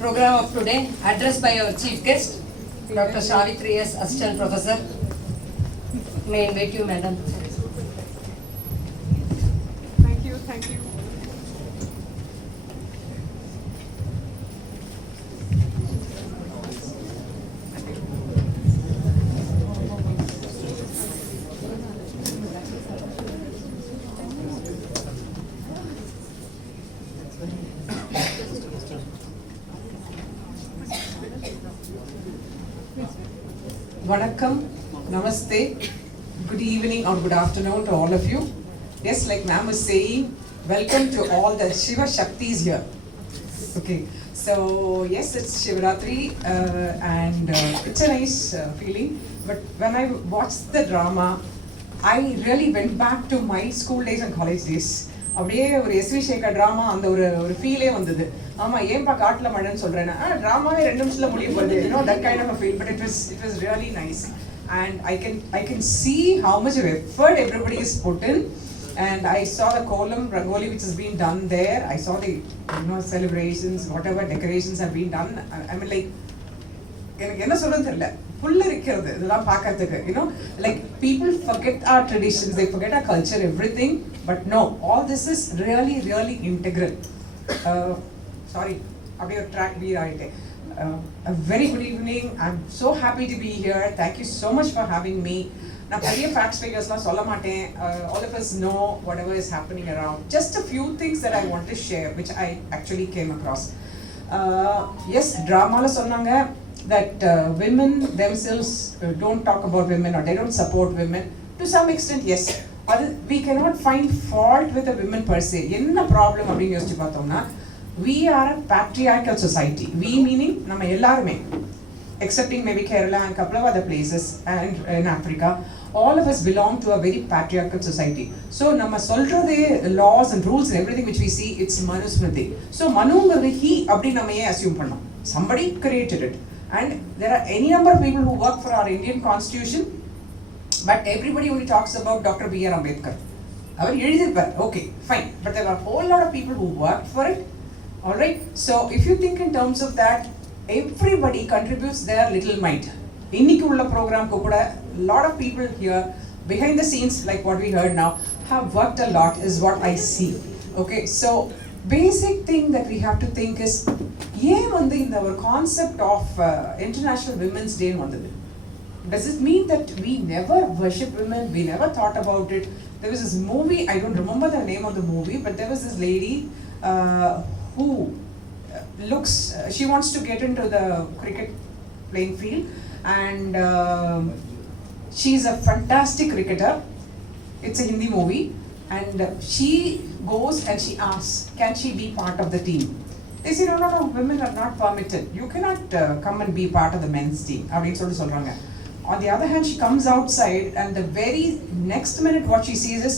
program of today, addressed by our chief guest, Dr. Savithri, Assistant Professor. May I invite you, Madam. Thank you, thank you. Vanakkam, Namaste, good evening or good afternoon to all of you. Yes, like ma'am was saying, welcome to all the Shiva Shaktis here. Okay, so yes, it's Shivratri and it's a nice feeling. But when I watched the drama, I really went back to my school days and college days. அப்படியே ஒரு SV Sekar drama அந்த ஒரு ஃபீலே வந்தது. ஆமா ஏன்பா காட்டுல மழைன்னு சொல்றேன்னா ட்ராமாவே 2 நிமிஷத்துல முடிய போகுது. You know that kind of a feel, but it was really nice. And I can see how much of effort everybody is put in. And I saw the kolam rangoli which has been done there. I saw the celebrations, whatever decorations have been done. I mean like எனக்கு என்ன சொல்றது தெரியல, புல்ல இருக்கிறது இதெல்லாம் பார்க்கறதுக்கு. Like people forget our traditions, they forget our culture, everything, but no, all this is really integral. Sorry, அப்படியே ஒரு ட்ராக் பீட் ஆயிட்டேன். A very good evening. I'm so happy to be here. Thank you so much for having me. நான் பெரிய facts figuresலாம் சொல்ல மாட்டேன். All of us know whatever is happening around. Just a few things that I want to share which I actually came across. Yes, drama la சொன்னாங்க that women themselves don't talk about women or they don't support women. To some extent, yes. We cannot find fault with the women per se. என்ன problem அப்படின்னு யோசிச்சு பார்த்தோம்னா, we are a patriarchal society. We meaning நம்ம எல்லாருமே, excepting maybe Kerala and couple of other places and in Africa, all of us belong to a very patriarchal society. So நம்ம சொல்றதே laws and rules and everything which we see, it's manusmriti. So மனுங்கிறது he அப்படி நம்ம ஏன் assume பண்ணோம்? Somebody created it. And there are any number of people who work for our Indian constitution, but everybody only talks about Dr. B.R. Ambedkar. அவர் எழுதியிருப்பார், okay, fine, but there are a whole lot of people who worked for it. Alright, so if you think in terms of that, everybody contributes their little mite. இன்னைக்கு உள்ள ப்ரோக்ராம்க்கு கூட lot of people here behind the scenes, like what we heard now, have worked a lot is what I see. Okay, so basic thing that we have to think is, ஏன் வந்து இந்த ஒரு concept of international women's day வந்தது? Does it mean that we never worship women? We never thought about it? There was this movie, I don't remember the name of the movie, but there was this lady who she wants to get into the cricket playing field, and she's a fantastic cricketer. It's a Hindi movie, and she goes and she asks, can she be part of the team? They say, no, women are not permitted. You cannot come and be part of the men's team. அப்படின்னு சொல்லி சொல்றாங்க. On the other hand, she comes outside and the very next minute what she sees is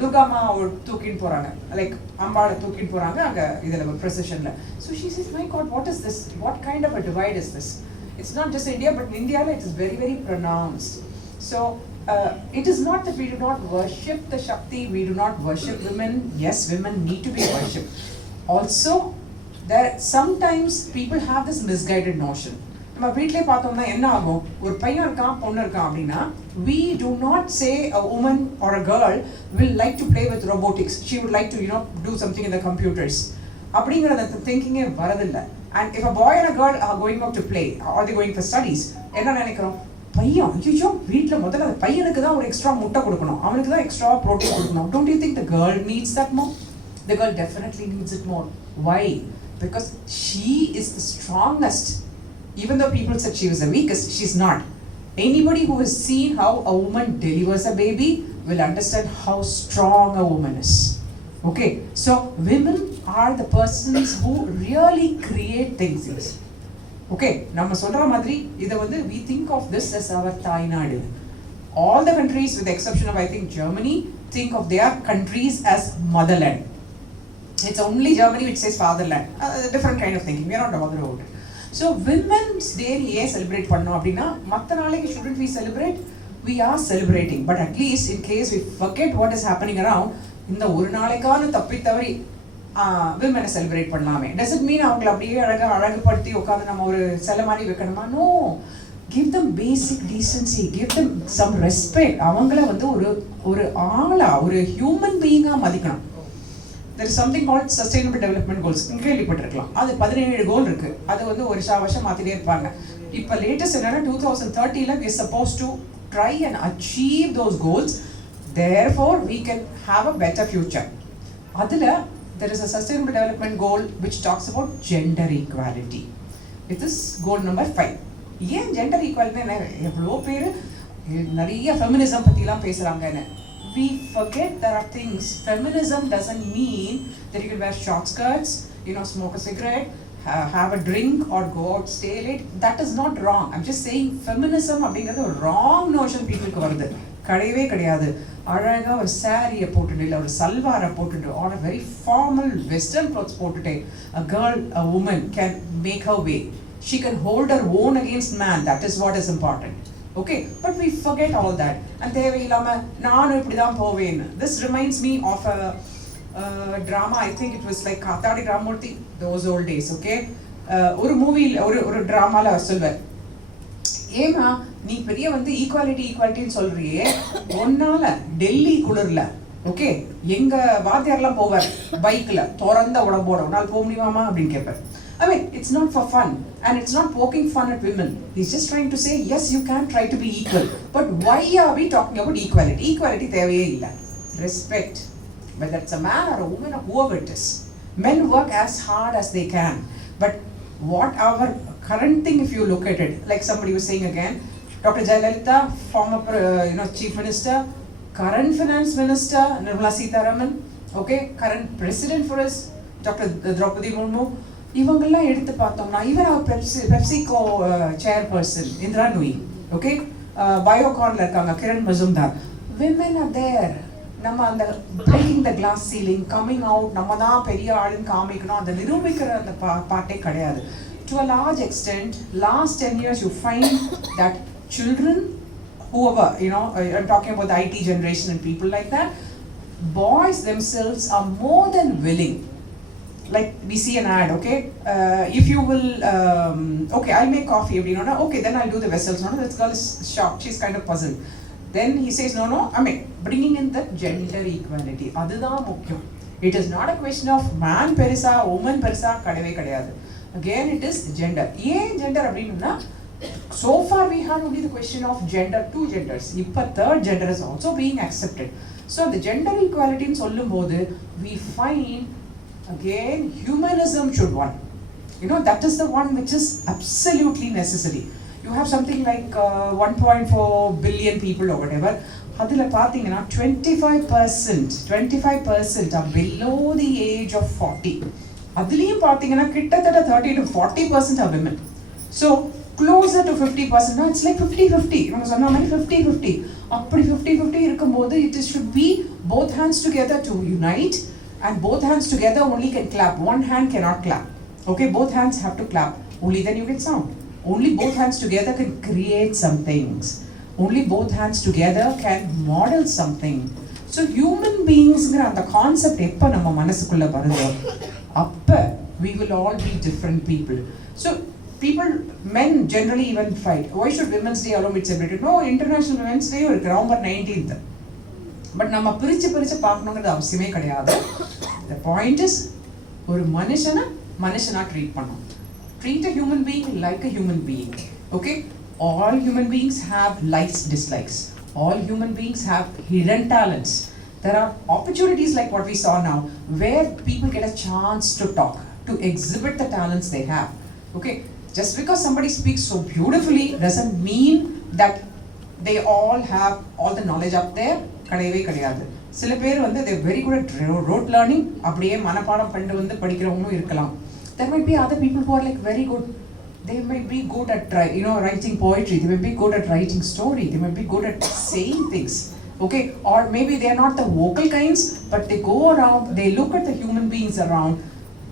Durgama or தூக்கிட்டு போறாங்க. Like அம்பாளை தூக்கிட்டு போறாங்க அங்க இதுல processionல. So she says, my God, what is this? What kind of a divide is this? It's not just India, but in India it is very pronounced. So it is not that we do not worship the Shakti, we do not worship women. Yes, women need to be worshipped. Also, there sometimes people have this misguided notion. நம்ம வீட்டிலே பார்த்தோம்னா என்ன ஆகும், ஒரு பையன் இருக்கான் பொண்ணு இருக்கான் அப்படின்னா, we do not say a woman or a girl will like to play with robotics. She would like to do something in the computers. அப்படிங்கிற அந்த திங்கிங்கே வரதில்லை. And if a boy and a girl are going out to play or they going for studies, என்ன நினைக்கிறோம், பையன் ஐயோ வீட்டில் முதல்ல அந்த பையனுக்கு தான் ஒரு எக்ஸ்ட்ரா முட்டை கொடுக்கணும், அவனுக்கு தான் எக்ஸ்ட்ரா ப்ரோட்டீன் கொடுக்கணும். Don't you think the girl needs that more? The girl definitely needs it more. Why? Because she is the strongest. Even though people said she was the weakest, she's not. Anybody who has seen how a woman delivers a baby will understand how strong a woman is. Okay, so women are the persons who really create things. Okay, நம்ம சொல்ற மாதிரி இதை வந்து we think of this as our தாய்நாடு. All the countries with the exception of I think Germany think of their countries as motherland. It's only Germany which says fatherland. Different kind of thinking. We are not bothered about it. So Women's Day ஏன் celebrate பண்ணோம் அப்படின்னா, மற்ற நாளைக்கு shouldn't we celebrate? We are celebrating, but at least in case we forget what is happening around, இந்த ஒரு நாளைக்கான தப்பி தவறி விமனை செலிப்ரேட் பண்ணலாமே. டசன்ட் மீன் அவங்களை அப்படியே அழகுபடுத்தி உட்காந்து நம்ம ஒரு சிலை மாதிரி வைக்கணுமா? No, give them basic decency, give them some respect. அவங்கள வந்து ஒரு ஆளா, ஒரு ஹியூமன் பீயிங்கா மதிக்கணும். there is something called sustainable development goals. கேள்விப்பட்டிருக்கலாம். அது 17 கோல் இருக்கு. அது வந்து ஒரு வருஷம் மாத்திட்டே இருப்பாங்க. இப்போ லேட்டஸ்ட் என்னன்னா 2030ல we are supposed to try and achieve those goals, therefore we can have a better future. அதுல there is a sustainable development goal which talks about gender equality. It is goal number 5. ஏன் gender equality? எவ்வளோ பேர் நிறைய feminism பற்றிலாம் பேசுகிறாங்கன்னு. We forget there are things. Feminism doesn't mean that you can wear short skirts, smoke a cigarette, have a drink or go out stay late. That is not wrong. I'm just saying feminism அப்படிங்கிறது ஒரு wrong notion peopleக்கு வருது. கிடையவே கிடையாது. அழகாக ஒரு சாரியை போட்டுட்டு இல்லை ஒரு சல்வாரை போட்டுட்டு or a very formal western clothes போட்டுட்டு a woman can make her way. She can hold her own against man. That is what is important. Okay, but we forget all that. And தேவையில்லாம நானும் இப்படிதான் போவேன். This reminds me of a drama. I think it was like Kathadi Ramurthy, those old days. Okay, ஒரு movie ஒரு டிராமால சொல்வார், ஏமா நீ பெரிய வந்து ஈக்குவாலிட்டின்னு சொல்றியே, ஒன்னால டெல்லி குளிர்ல ஓகே எங்க வாத்தியார்லாம் போவார் பைக்ல திறந்த உடம்போட, உன்னால் போக முடியுமாமா அப்படின்னு கேட்பார். I mean, it's not for fun, and it's not poking fun at women. He's just trying to say, yes, you can try to be equal. But why are we talking about equality? Equality தேவையே இல்லை. Respect, whether it's a man or a woman or whoever it is. Men work as hard as they can. But what our current thing, if you look at it, like somebody was saying again, Dr. Jayalalitha, former Chief Minister, current Finance Minister, Nirmala Sitharaman, okay, current President for us, Dr. Draupadi Murmu, இவங்கெல்லாம் எடுத்து பார்த்தோம்னா இவர் PepsiCo chairperson Indra Nooyi, okay, பயோகான்ல இருக்காங்க Kiran Majumdar. Women are there. நம்ம அந்த breaking the glass ceiling, coming out, நம்ம தான் பெரிய ஆளுன்னு காமிக்கணும், அந்த நிரூபிக்கிற அந்த பாட்டே கிடையாது. To a large extend last 10 years you find that children, whoever, I'm talking about the IT generation and people like that, boys themselves are more than willing. Like we see an ad, okay, if you will, okay, I'll make coffee, okay, then I'll do the vessels. This girl is shocked, she's kind of puzzled. Then he says, no, I mean, bringing in the gender equality. Adudha mukyam. It is not a question of man perisa, woman perisa, kadave kadayadu. Again, it is gender. Gender abdina, so far we had only the question of gender, 2 genders. Now third gender is also being accepted. So the gender equality in sollumbodhu we find again humanism should win. That is the one which is absolutely necessary. You have something like 1.4 billion people or whatever. Adila pathina 25% are below the age of 40. Adiliyum pathina kittathata 30 to 40% are women. So closer to 50%. Now it's like 50-50. நம்ம சொன்ன மாதிரி 50-50. அப்படி 50-50 இருக்கும்போது it should be both hands together to unite. And both hands together only can clap. One hand cannot clap. Okay, both hands have to clap. Only then you get sound. Only both hands together can create some things. Only both hands together can model something. So human beings, the concept eppa nama manasukulla varudho, appa we will all be different people. So people, men generally even fight. Why should Women's Day alone be celebrated? No, International Women's Day is November 19th. But நம்ம பிரிச்சு பார்க்கணுங்கிறது அவசியமே கிடையாது. The point is, ஒரு மனுஷனா treat பண்ணணும். Treat a human being like a human being. Okay? All human beings have likes, dislikes. All human beings have hidden talents. There are opportunities like what we saw now, where people get a chance to talk, to exhibit the talents they have. Okay? Just because somebody speaks so beautifully doesn't mean that they all have all the knowledge up there. கிடையவே கிடையாது. சில பேர் வந்து they are very good at rote learning, அப்படியே மனப்பாடம் பண்ணிட்டு வந்து படிக்கிறவங்களும் இருக்கலாம். There might be other people who are like very good. They might be good at writing poetry. They might be good at writing story. They might be good at saying things. Okay, or maybe they are not the vocal kinds, but they go around. They look at the human beings around.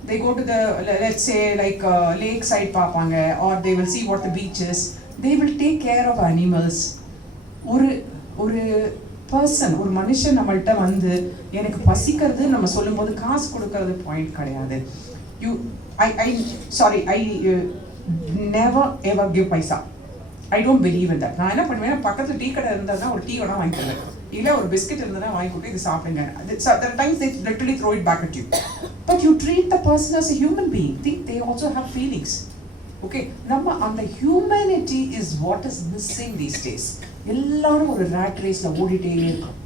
They go to the, let's say, like lake side paapanga, or they will see what the beach is. They will take care of animals. ஒரு person ஒரு மனுஷன் நம்மள்ட்ட வந்து எனக்கு பசிக்கிறது நம்ம சொல்லும்போது காசு கொடுக்கறது பாயிண்ட் கிடையாது. You I never ever give paisa. I don't believe in that. நான் என்ன பண்ணுவேன், பக்கத்துல டீ கடை இருந்தா ஒரு டீ வேணா வாங்கி தருவேன், இல்ல ஒரு பிஸ்கட் இருந்தா வாங்கி கொடுத்து இது சாப்பிடுங்க. There are times they literally throw it back at you, but you treat the person as a human being. Think they also have feelings. Okay, நம்ம அந்த humanity is what is missing these days. எல்லாரும் ஒரு rat raceல ஓடிட்டே இருக்கோம்.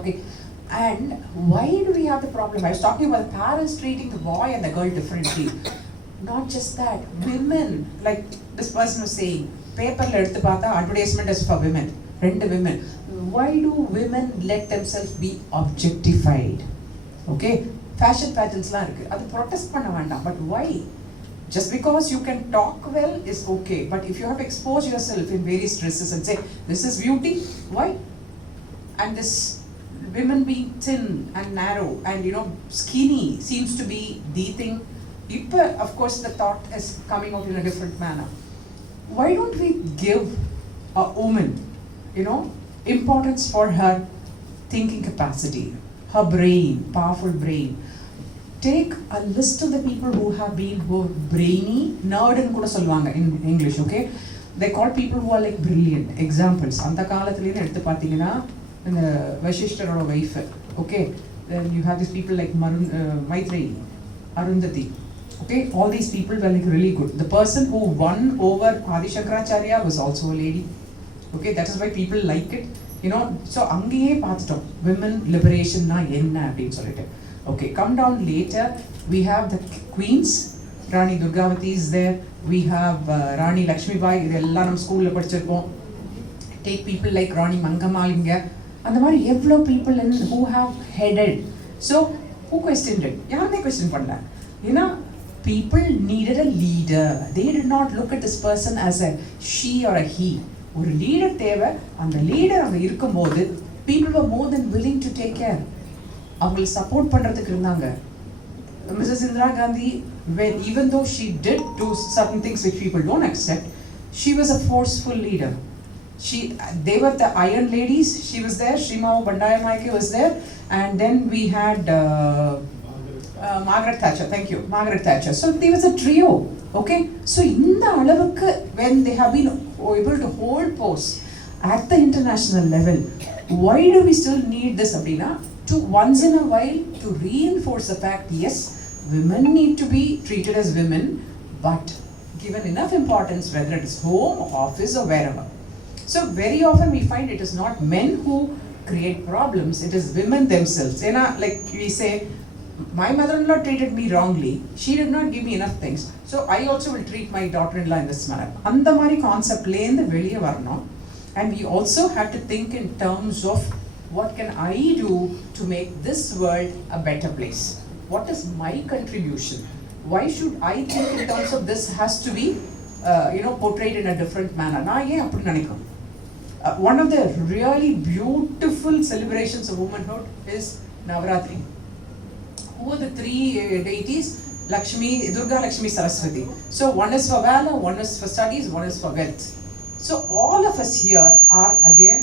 Okay, and why do we have the problem? I was talking about parents treating the boy and the girl differently. Not just that, women, like this person was saying, paperல எடுத்து பார்த்தா advertisement is for women, ரெண்டு women. Why do women let themselves be objectified? Okay, fashion patternsலாம் இருக்கு, அது protest பண்ண வேண்டாம், but why? Just because you can talk well is okay, but if you have to expose yourself in various dresses and say this is beauty, why? And this women being thin and narrow and skinny seems to be the thing. Of course the thought is coming out in a different manner. Why don't we give a woman importance for her thinking capacity, her brain, powerful brain? Take a list of the people who have been brainy, nerd nu kuda solvanga in English. Okay, they call people who are like brilliant. Examples அந்த காலத்துல எடுத்து பாத்தீங்கன்னா இந்த வசிஷ்டரோட wife. Okay, then you have these people like Maitreyi, Arundhati. Okay, all these people were like really good. The person who won over Adi Shankaracharya was also a lady. Okay, that is why people like it. So அங்கேயே பார்த்துட்டோம் women liberation na enna அப்படினு சொல்லிட்டு. Okay, come down later, we have the queens. Rani Durgavati is there. We have Rani Lakshmi Bai, இதெல்லாம் நம்ம ஸ்கூல்ல படிச்சிருப்போம். Take people like Rani Mangamalinga. அந்த மாதிரி எவ்வளோ people who have headed. So who questioned it? யாருமே question பண்ணல. People needed a leader. They did not look at this person as a she or a he. ஒரு leader தேவை, அந்த leader அங்கே இருக்கும்போது people were more than willing to take care. அவங்களை support பண்றதுக்கு இருந்தாங்க. Mrs. Indira Gandhi, even though she did do certain things which people don't accept, she was a forceful leader. They were the Iron Ladies. She was there. Shrimao Bandayamaike was there, and then we had Margaret Thatcher. Thank you, Margaret Thatcher. So there was a trio. Okay, so இந்த அளவுக்கு when they have been able to hold posts at the international level, why do we still need this அப்படினா? To once in a while to reinforce the fact, yes, women need to be treated as women, but given enough importance whether it is home, office or wherever. So very often we find it is not men who create problems, it is women themselves. Like we say, my mother-in-law treated me wrongly, she did not give me enough things, so I also will treat my daughter-in-law in this manner. அந்த மாதிரி கான்செப்ட்ல இருந்து வெளியே வரணும். And we also have to think in terms of what can I do to make this world a better place? What is my contribution? Why should I think in terms of this has to be portrayed in a different manner? நான் ஏன் அப்படி நினைக்கிறேன்? One of the really beautiful celebrations of womanhood is Navaratri. Who are the three deities? Lakshmi, Durga, Lakshmi, Saraswati. So one is for valor, one is for studies, one is for wealth. So all of us here are again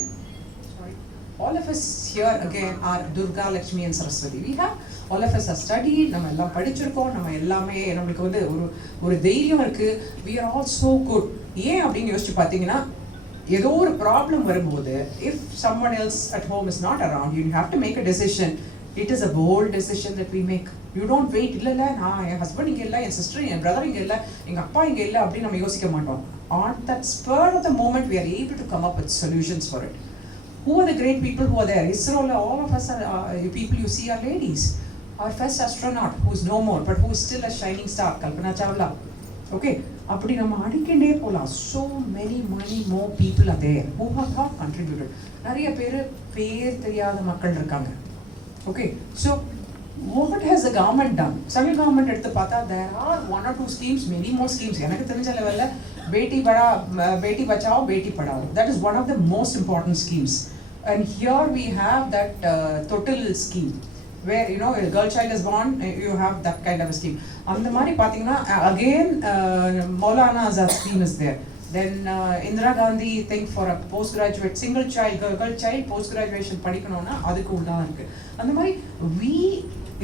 are Durga, Lakshmi and Saraswati. We have all of us are studied, நம்ம எல்லாம் படிச்சிருக்கோம், நம்ம எல்லாமே நமக்கு வந்து ஒரு தைரியம் இருக்கு. We are all so good. ஏன் அப்படின்னு யோசிச்சு பார்த்தீங்கன்னா, ஏதோ ஒரு ப்ராப்ளம் வரும்போது if someone else at home is not around, you have to make a decision. It is a bold decision that we make. You don't wait, இல்ல நான் என் husband இங்கே இல்லை, என் சிஸ்டர் என் பிரதர் இங்கே இல்லை, எங்கள் அப்பா இங்கே இல்லை அப்படின்னு நம்ம யோசிக்க மாட்டோம். On that spur of the moment we are able to come up with solutions for it. Who are the great people who are there? ISRO, all of us are people you see are ladies. Our first astronaut who is no more but who is still a shining star, Kalpana Chawla. Okay, அப்படி நம்ம அடிக்கண்டே போலாம். So many more people are there who have not contributed. நிறைய பேர் தெரியாத மக்கள் இருக்காங்க. Okay, so what has the government done? Central government எடுத்து பார்த்தா there are one or two schemes, many more schemes. எனக்கு தெரிஞ்ச லெவல்ல Beti Bachao, Beti Padhao. That is one of the most important schemes. And here we have that total scheme where a girl child is born, you have that kind of a scheme. அந்த மாதிரி பாத்தீங்கன்னா again Maulana Azad scheme is there. Then Indira Gandhi thing for a postgraduate single child girl child post graduation படிக்கணும்னா அதுக்கு உண்டான இருக்கு. அந்த மாதிரி we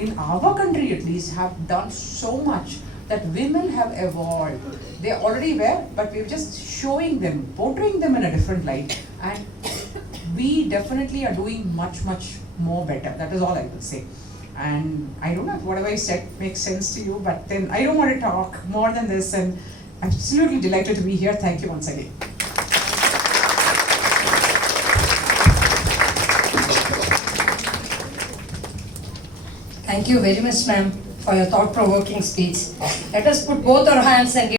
in our country at least have done so much that women have evolved. They already were, but we're just showing them, portraying them in a different light, and we definitely are doing much more better. That is all I would say. And I don't know if whatever I said makes sense to you, but then I don't want to talk more than this, and I'm absolutely delighted to be here. Thank you once again. Thank you very much, ma'am, for your thought-provoking speech. Let us put both our hands and give